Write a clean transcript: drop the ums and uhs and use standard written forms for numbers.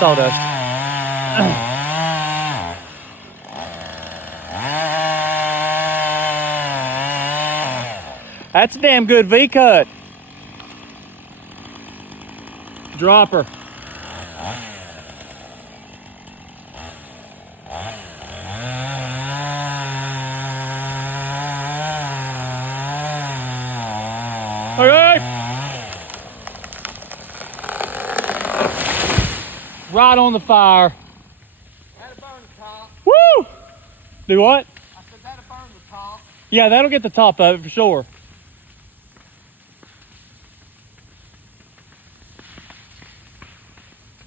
sawdust. That's a damn good V-cut. Dropper. All right. Right on the fire. That'll burn the top. Woo! Do what? I said that'll burn the top. Yeah, that'll get the top of it for sure.